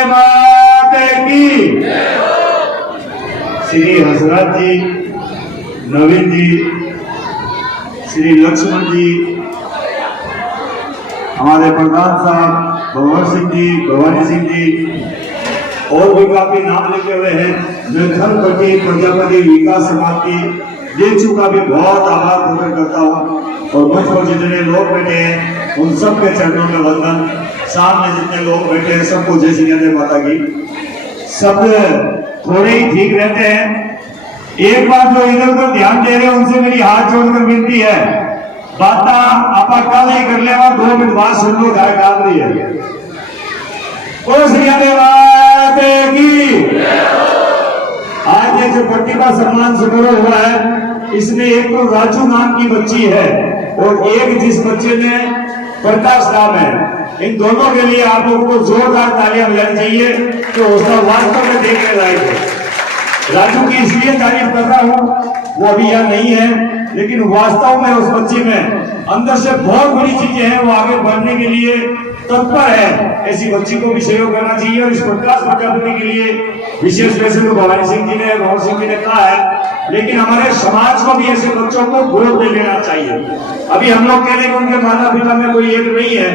सियादे माते की। श्री हसरत जी, नवीन जी, श्री लक्ष्मण जी, हमारे प्रधान साहब भगवान सिंह जी, भवानी सिंह जी और भी काफी नाम लिखे हुए हैं। मैं धनपति प्रजापति विकास समाज की जेचू का भी बहुत आभार प्रकट करता हूँ। और मंच पर जितने लोग बैठे हैं उन सब के चरणों में वंदन। सामने जितने लोग बैठे हैं सबको जय श्री जय माता की। सब थोड़े ही ठीक रहते हैं। एक बार जो इधर उधर ध्यान दे रहे हैं उनसे मेरी हाथ जोड़कर विनती है, बात आप कल ही कर ले, 2 मिनट बाद सुन लो, गाय डाल रही है। ओ श्री की। आज ये जो प्रतिभा सम्मान समारोह हुआ है, इसमें एक तो राजू नाम की बच्ची है और एक जिस बच्चे ने प्रकाश नाम है। इन दोनों के लिए आप लोगों को जोरदार तालियां बजानी चाहिए कि उसका वास्तव में देखने लायक है। राजू की इसलिए तारीफ कर रहा हूँ, वो अभी यहाँ नहीं है, लेकिन वास्तव में उस बच्चे में अंदर से बहुत बड़ी चीजें हैं। वो आगे बढ़ने के लिए तत्पर है। ऐसी बच्ची को भी सहयोग करना चाहिए। और इस प्रकाश प्रजापति के लिए विशेष वैसे तो भवानी सिंह जी ने, भवन सिंह जी ने कहा है, लेकिन हमारे समाज को भी ऐसे बच्चों को गोद ले लेना चाहिए। अभी हम लोग कह रहे हैं कि उनके माता पिता में कोई एक नहीं है,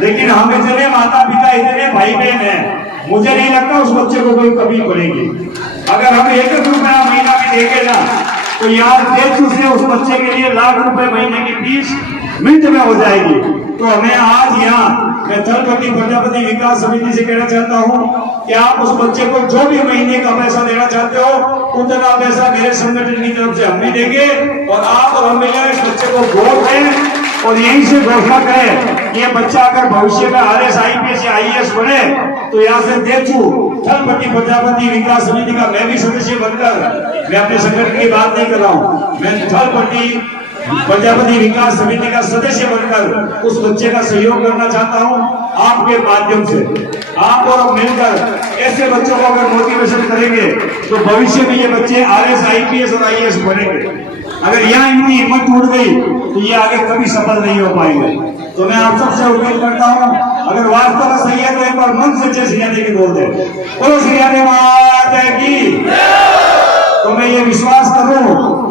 लेकिन हम इतने माता पिता, इतने भाई बहन हैं, मुझे नहीं लगता उस बच्चे को कोई कमी पड़ेगी। अगर हम 1 रुपया महीना भी देंगे ना, तो यार जेचू से उस बच्चे के लिए लाख रुपए महीने की फीस मिनट में हो जाएगी। तो हमें आज यहाँ मैं धनपति प्रजापति विकास समिति से कहना चाहता हूँ कि आप उस बच्चे को जो भी महीने का पैसा देना चाहते हो, उतना पैसा मेरे संगठन की तरफ से हम भी देंगे और आप और हम मिलकर इस बच्चे को गोद दें। और यहीं से घोषणा करें कि ये बच्चा अगर भविष्य में RS IPS या IAS बने तो यहाँ से जेचू धनपति प्रजापति विकास समिति का मैं भी सदस्य बनकर, मैं अपने संगठन की बात नहीं कर रहा हूँ, मैं धनपति प्रजापति विकास समिति का सदस्य बनकर उस बच्चे का सहयोग करना चाहता हूं। आपके माध्यम से आप और मिलकर ऐसे बच्चों को अगर मोटिवेशन करेंगे तो भविष्य में ये बच्चे RS IPS और IAS बनेंगे। अगर यहाँ इनकी हिम्मत टूट गई तो ये आगे कभी सफल नहीं हो पाएंगे। तो मैं आप सबसे उम्मीद करता हूँ, अगर वास्तव में सही है तो एक बार मन से जय श्री राधे की बोल दे। बोलो श्री राधे माता की। तो मैं ये विश्वास करूं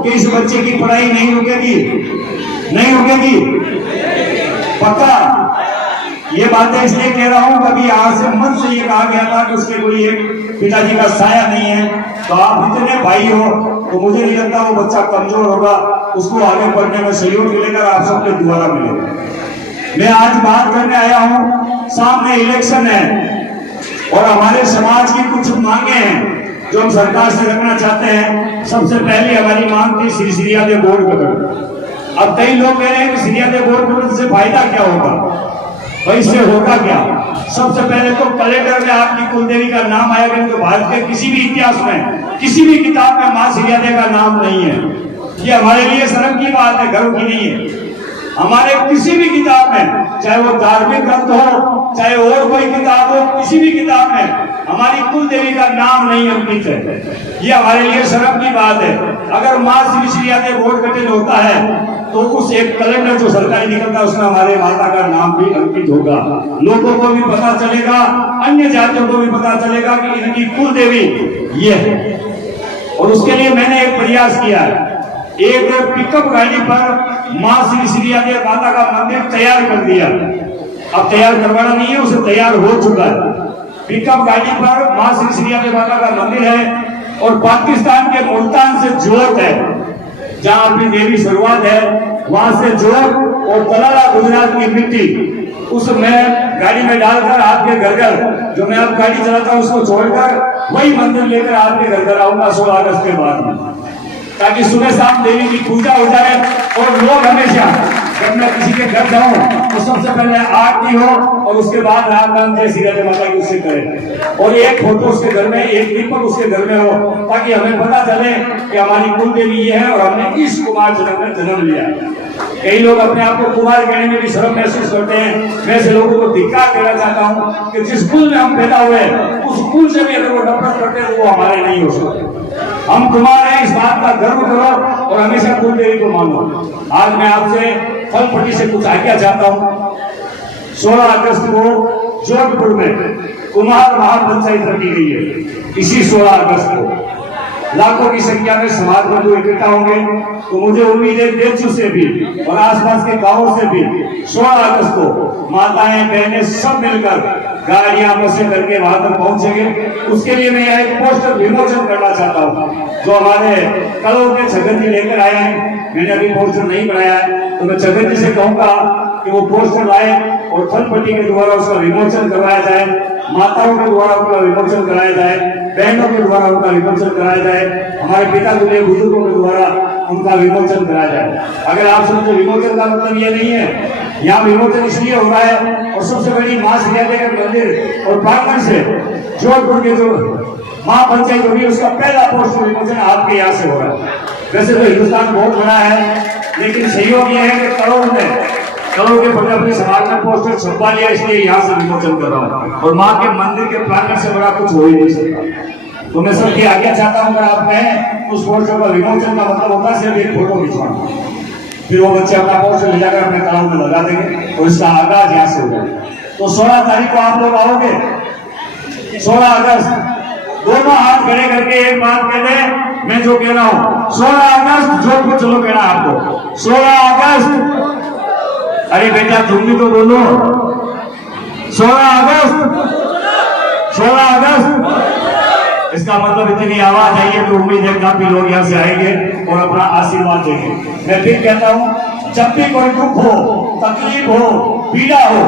कि इस बच्चे की पढ़ाई नहीं रुकेगी, नहीं रुकेगी, पक्का। ये बातें इसलिए कह रहा हूं, कभी आज से मन से ये कहा गया था कि उसके कोई एक पिताजी का साया नहीं है। तो आप इतने भाई हो तो मुझे नहीं लगता वो बच्चा कमजोर होगा, उसको आगे बढ़ने में सहयोग मिलेगा, आप सबके द्वारा मिलेगा। मैं आज बात करने आया हूं, सामने इलेक्शन है और हमारे समाज की कुछ मांगे हैं जो हम सरकार से रखना चाहते हैं। सबसे पहले हमारी मांग थी श्री श्रीयादे बोर्ड गठन। अब कई लोग कह रहे हैं कि श्रीयादे बोर्ड गठन से फायदा क्या होगा, भाई इससे होगा क्या। सबसे पहले तो कैलेंडर में आपकी कुलदेवी का नाम आएगा, तो भारत के किसी भी इतिहास में, किसी भी किताब में मां श्रीयादे का नाम नहीं है। ये हमारे लिए शर्म की बात है, गर्व की नहीं है। हमारे किसी भी किताब में, चाहे वो धार्मिक ग्रंथ हो, चाहे और कोई किताब हो, किसी भी किताब में हमारी कुल देवी का नाम नहीं अंकित है। ये हमारे लिए शर्म की बात है। अगर मां श्री श्रीयादे बोर्ड गठन होता है तो उस एक कैलेंडर जो सरकारी निकलता है उसमें हमारे माता का नाम भी अंकित होगा। लोगों को भी पता चलेगा, अन्य जातियों को भी पता चलेगा कि इनकी कुल देवी ये है। और उसके लिए मैंने एक प्रयास किया है, एक पिकअप गाड़ी पर मां श्री श्रीयादे माता का मंदिर तैयार कर दिया। अब तैयार करवाना नहीं है, उसे तैयार हो चुका है। पिकअप गाड़ी पर मां श्री श्रीयादे माता का मंदिर है और पाकिस्तान के मुल्तान से जोत है, जहां अपनी देवी शुरुआत है, वहां से जोत और तलाला गुजरात की मिट्टी उसमें गाड़ी में डालकर आपके घर घर, जो मैं अब गाड़ी चलाता हूं उसको छोड़कर वही मंदिर लेकर आपके घर घर आऊंगा 16 अगस्त के बाद में, ताकि सुबह शाम देवी की पूजा हो जाए। और लोग हमेशा जब मैं किसी के घर जाऊं तो सबसे पहले आरती हो और उसके बाद राम नाम जय श्री राधे माता की उससे करें और एक फोटो उसके घर में, एक दीपक उसके घर में हो, ताकि हमें पता चले कि हमारी कुल देवी ये है और हमने इस कुमार जन्म में जन्म लिया। कई लोग अपने आप को कुमार कहने में भी शर्म महसूस करते हैं। मैं ऐसे लोगों को धिक्कार देना चाहता हूँ कि जिस कुल में हम पैदा हुए उस कुल से भी अगर वो नफरत करते हैं तो वो हमारे नहीं हो सकते। हम कुमार हैं, इस बात का गर्व करो और हमेशा कुल देवी को मानो। आज मैं आपसे फलपट्टी से कुछ आज्ञा चाहता हूँ। 16 अगस्त को जोधपुर में कुमार महापंचायत रखी गई है। इसी 16 अगस्त को लाखों की संख्या में समाज बंधु इकट्ठा होंगे। तो मुझे उम्मीद है देशों से भी और आसपास के गांवों से भी 16 अगस्त को माताएं बहनें सब मिलकर गाड़ियां बसें करके वहां तक पहुंचेंगे। उसके लिए मैं एक पोस्टर विमोचन करना चाहता हूं जो हमारे कलों के छगन जी लेकर आए हैं। मैंने अभी पोस्टर नहीं बनाया है, तो मैं छगन जी से कहूंगा कि वो पोस्टर लाए और थलपट्टी के द्वारा उसका विमोचन करवाया जाए, माताओं के द्वारा उनका विमोचन कराया जाए, बहनों के द्वारा उनका विमोचन कराया जाए, हमारे पिता तुल्य बुजुर्गों के द्वारा उनका विमोचन कराया जाए। अगर आप समझे विमोचन का मतलब ये नहीं है, यहाँ विमोचन इसलिए हो रहा है और सबसे बड़ी मां श्रीदेवी के मंदिर और प्रांगण से जोधपुर के जो महापंचायत होगी उसका पहला पोस्टर विमोचन आपके यहाँ से हो रहा है। वैसे तो हिंदुस्तान बहुत बड़ा है, लेकिन सहयोग यह है कि करोड़ के प्रजापति समाज में पोस्टर छपवा लिया, इसलिए यहाँ से विमोचन कर रहा हूँ। और माँ के मंदिर के प्रांगण से बड़ा कुछ हो ही नहीं सकता। तो मैं सबकी आज्ञा चाहता हूँ, अगर आप कहें उस पोस्टर का विमोचन का मतलब होता है सिर्फ एक फोटो खिंचवाना, फिर वो बच्चे अपना पोस्टर ले जाकर अपने तालाब में लगा देंगे और इसका आगाज यहाँ से होगा। तो 16 तारीख को आप लोग आओगे, 16 अगस्त, दोनों हाथ खड़े करके एक बात कह दे, मैं जो कह रहा हूँ 16 अगस्त जोधपुर चलो कहना आपको 16 अगस्त। अरे बेटा तुम भी तो बोलो 16 अगस्त, 16 अगस्त। इसका मतलब इतनी आवाज आई है तो उम्मीद है काफी लोग यहाँ से आएंगे और अपना आशीर्वाद देंगे। मैं फिर कहता हूँ, जब भी कोई दुख हो, तकलीफ हो, पीड़ा हो,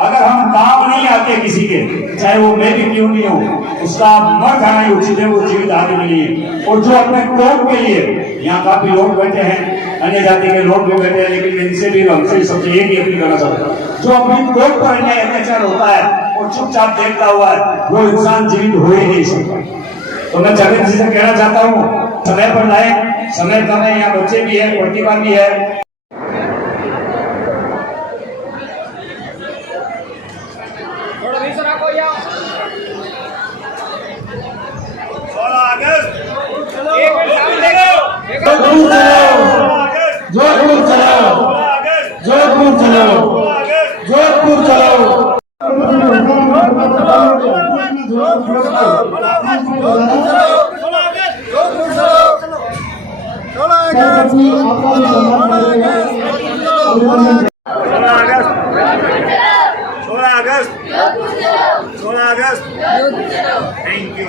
अगर हम काम नहीं आते किसी के, चाहे वो मैं भी क्यों नहीं हूँ, उसका मर जाना ही उचित है, वो जीवित आने के लिए। और जो अपने कौम के लिए, यहाँ काफी लोग बैठे हैं, अन्य जाति के लोग भी बैठे हैं, लेकिन इनसे भी हमसे सबसे एक ही अपील करना चाहता हूँ, जो अपनी कौम पर अन्याय अत्याचार होता है और चुपचाप देखता हुआ है, वो इंसान जीवित हो ही नहीं सकता। तो मैं जगन जी से कहना चाहता हूँ, समय पर लाए, समय कम है, यहाँ बच्चे भी है, प्रतिभा भी है। 16 अगस्त जोधपुर चलो, जोधपुर चलो, जोधपुर चलो। सोलह अगस्त थैंक यू।